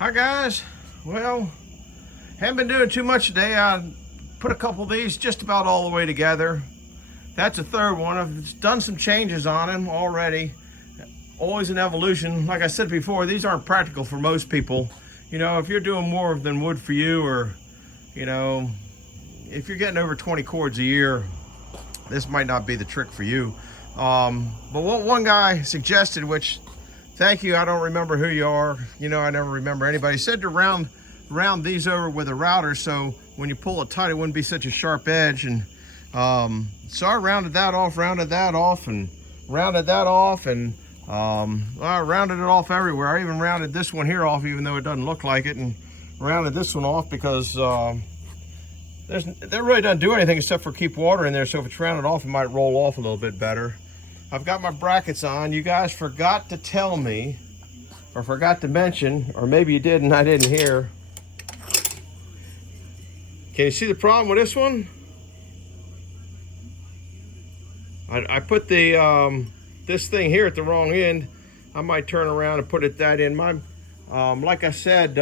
Hi guys. Well, haven't been doing too much today. I put a couple of these just about all the way together. That's a third one. I've done some changes on them already. Always an evolution. Like I said before, these aren't practical for most people. You know, if you're doing more than wood for you, or you know, if you're getting over 20 cords a year, this might not be the trick for you. But what one guy suggested, which thank you, I don't remember who you are. You know, I never remember anybody. He said to round these over with a router, so when you pull it tight, it wouldn't be such a sharp edge. And so I rounded that off, and rounded that off, and I rounded it off everywhere. I even rounded this one here off, even though it doesn't look like it, and rounded this one off because that really doesn't do anything except for keep water in there. So if it's rounded off, it might roll off a little bit better. I've got my brackets on. You guys forgot to tell me, or forgot to mention, or maybe you did and I didn't hear. Can you see the problem with this one? I put the this thing here at the wrong end. I might turn around and put it that in. Like I said,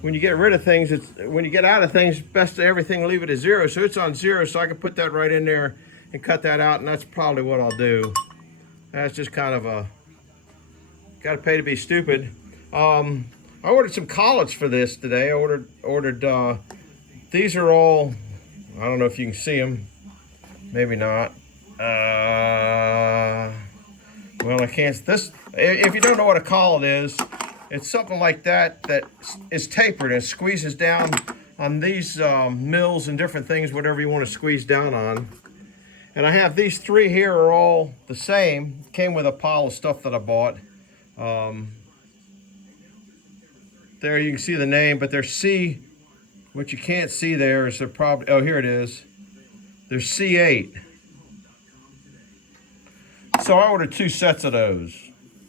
when you get rid of things, when you get out of things, best to everything leave it at zero. So it's on zero, so I can put that right in there and cut that out, and that's probably what I'll do. That's just kind of a, gotta pay to be stupid. I ordered some collets for this today. I ordered these are all, I don't know if you can see them, maybe not. Well, I can't, if you don't know what a collet is, it's something like that is tapered and squeezes down on these mills and different things, whatever you want to squeeze down on. And I have these three here are all the same. Came with a pile of stuff that I bought. There you can see the name, but they're C. What you can't see there is they're probably, oh, here it is. They're C8. So I ordered 2 sets of those.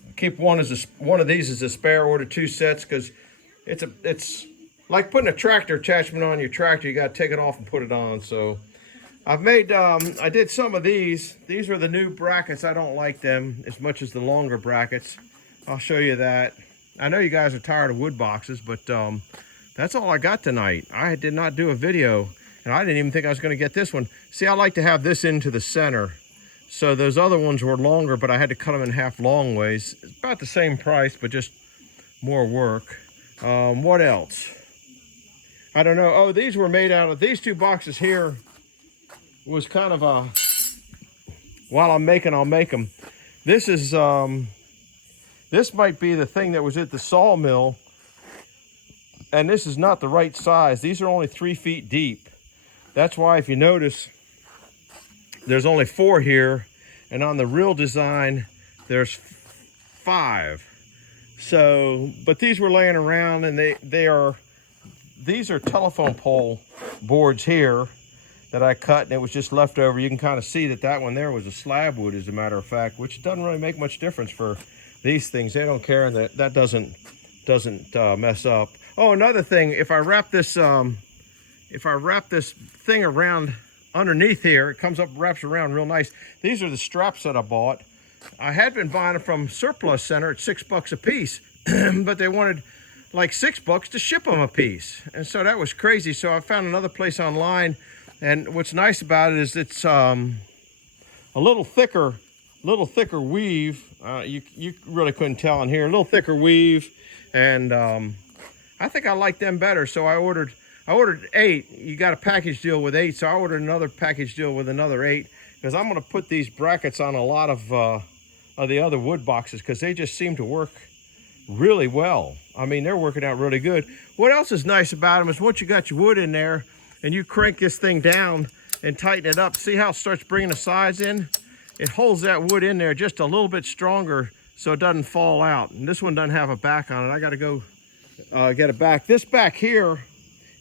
I keep one of these as a spare. I ordered 2 sets because it's like putting a tractor attachment on your tractor. You got to take it off and put it on. So I've made, I did some of these. These are the new brackets. I don't like them as much as the longer brackets. I'll show you that. I know you guys are tired of wood boxes, but that's all I got tonight. I did not do a video, and I didn't even think I was going to get this one. See, I like to have this into the center. So those other ones were longer, but I had to cut them in half long ways. It's about the same price, but just more work. What else? I don't know. Oh, these were made out of, these 2 boxes here was kind of a, while I'm making, I'll make them. This is, this might be the thing that was at the sawmill, and this is not the right size. These are only 3 feet deep. That's why, if you notice, there's only 4 here, and on the real design, there's 5. So, but these were laying around, and these are telephone pole boards here that I cut, and it was just left over. You can kind of see that one there was a slab wood, as a matter of fact, which doesn't really make much difference for these things. They don't care, and that doesn't mess up. Oh, another thing, if I wrap this thing around underneath here, it comes up, wraps around real nice. These are the straps that I bought. I had been buying them from Surplus Center at $6 a piece, but they wanted like $6 to ship them a piece, and so that was crazy. So I found another place online. And what's nice about it is it's a little thicker weave. You really couldn't tell in here. A little thicker weave, and I think I like them better. So I ordered 8. You got a package deal with 8, so I ordered another package deal with another 8 because I'm going to put these brackets on a lot of the other wood boxes because they just seem to work really well. I mean, they're working out really good. What else is nice about them is once you got your wood in there, and you crank this thing down and tighten it up, see how it starts bringing the sides in? It holds that wood in there just a little bit stronger so it doesn't fall out. And this one doesn't have a back on it. I got to go get a back. This back here,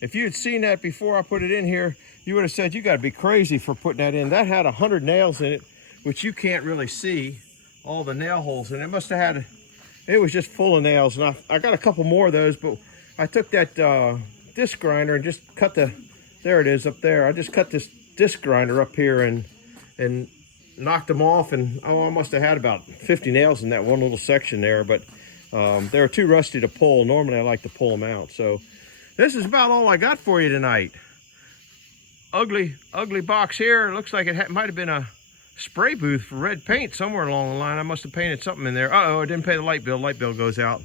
if you had seen that before I put it in here, you would have said, you got to be crazy for putting that in. That had 100 nails in it, which you can't really see all the nail holes. And it must have had, it was just full of nails. And I got a couple more of those, but I took that disc grinder and just cut there it is up there. I just cut this disc grinder up here and knocked them off, and oh, I must have had about 50 nails in that one little section there. But They're too rusty to pull. Normally I like to pull them out. So this is about all I got for you tonight. Ugly box here. It looks like it might have been a spray booth for red paint somewhere along the line. I must have painted something in there. Uh-oh, I didn't pay the light bill. Light bill goes out.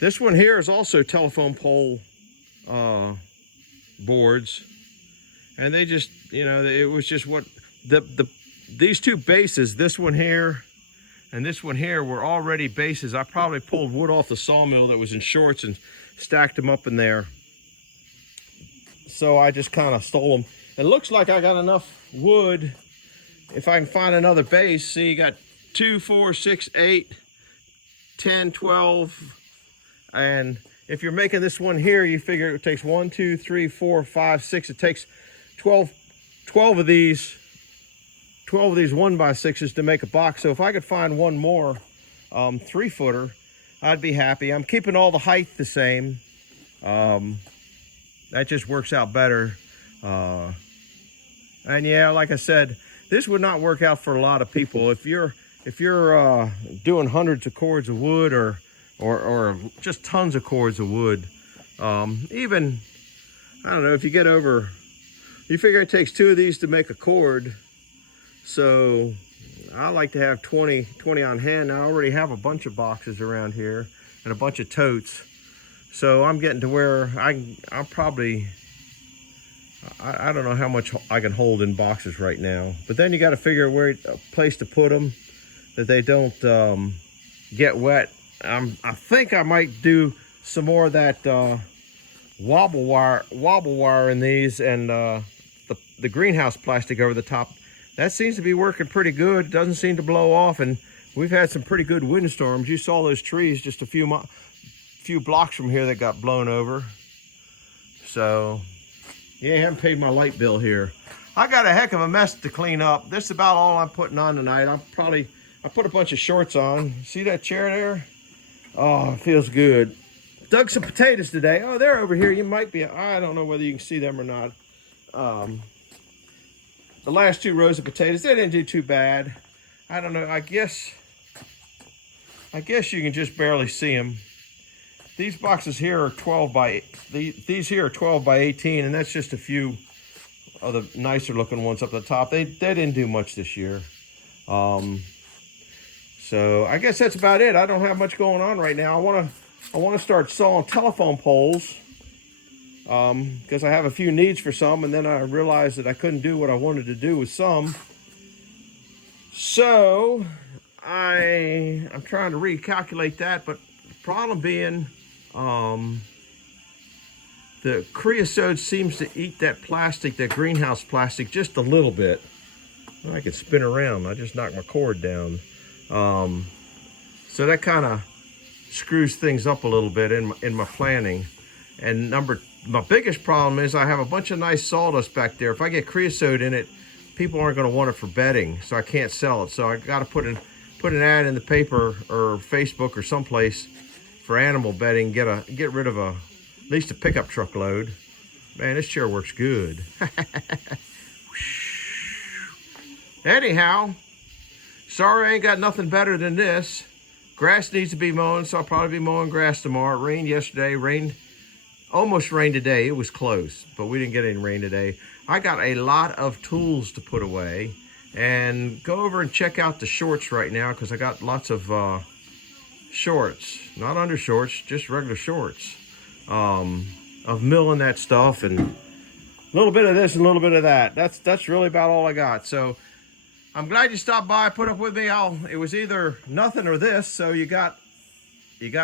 This one here is also telephone pole boards. And they just, you know, it was just what these two bases, this one here and this one here, were already bases. I probably pulled wood off the sawmill that was in shorts and stacked them up in there. So I just kind of stole them. It looks like I got enough wood. If I can find another base, see, you got 2, 4, 6, 8, 10, 12. And if you're making this one here, you figure it takes 1, 2, 3, 4, 5, 6. It takes 12 of these 1x6s to make a box. So if I could find one more 3-footer, I'd be happy. I'm keeping all the height the same. That just works out better. And yeah, like I said, this would not work out for a lot of people. If you're doing hundreds of cords of wood or just tons of cords of wood, even, I don't know, if you get over, you figure it takes 2 of these to make a cord. So I like to have 20 on hand. I already have a bunch of boxes around here and a bunch of totes. So I'm getting to where I'll probably, I don't know how much I can hold in boxes right now. But then you got to figure a place to put them that they don't get wet. I think I might do some more of that wobble wire in these, and the greenhouse plastic over the top. That seems to be working pretty good. It doesn't seem to blow off, and we've had some pretty good windstorms. You saw those trees just a few blocks from here that got blown over. So yeah, I haven't paid my light bill here. I got a heck of a mess to clean up. This is about all I'm putting on tonight. I put a bunch of shorts on. See that chair there? Oh, it feels good. Dug some potatoes today. Oh, they're over here. You might be, I don't know whether you can see them or not. The last 2 rows of potatoes, they didn't do too bad. I don't know, I guess you can just barely see them. These boxes here are 12 by, these here are 12 by 18, and that's just a few of the nicer looking ones up the top. They didn't do much this year. So I guess that's about it. I don't have much going on right now. I want to start sawing telephone poles, because I have a few needs for some, and then I realized that I couldn't do what I wanted to do with some. So I'm trying to recalculate that, but the problem being, the creosote seems to eat that plastic, that greenhouse plastic, just a little bit. I could spin around. I just knocked my cord down. So that kind of screws things up a little bit in my planning. And my biggest problem is I have a bunch of nice sawdust back there. If I get creosote in it, people aren't going to want it for bedding, so I can't sell it. So I got to put an ad in the paper or Facebook or someplace for animal bedding. Get rid of at least a pickup truck load. Man, this chair works good. Anyhow, sorry I ain't got nothing better than this. Grass needs to be mown, so I'll probably be mowing grass tomorrow. It rained yesterday, almost rained today. It was close, but we didn't get any rain today. I got a lot of tools to put away, and go over and check out the shorts right now, because I got lots of shorts, not undershorts, just regular shorts, of milling that stuff, and a little bit of this and a little bit of that. That's really about all I got. So I'm glad you stopped by, put up with me. It was either nothing or this, so you got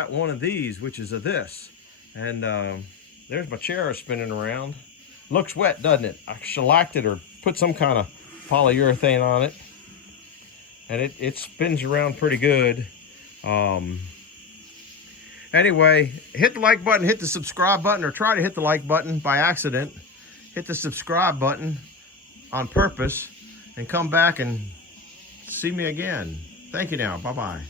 one of these, which is a this. And there's my chair spinning around. Looks wet, doesn't it? I shellacked it or put some kind of polyurethane on it, and it spins around pretty good. Anyway, hit the like button, hit the subscribe button, or try to hit the like button by accident. Hit the subscribe button on purpose, and come back and see me again. Thank you now. Bye-bye.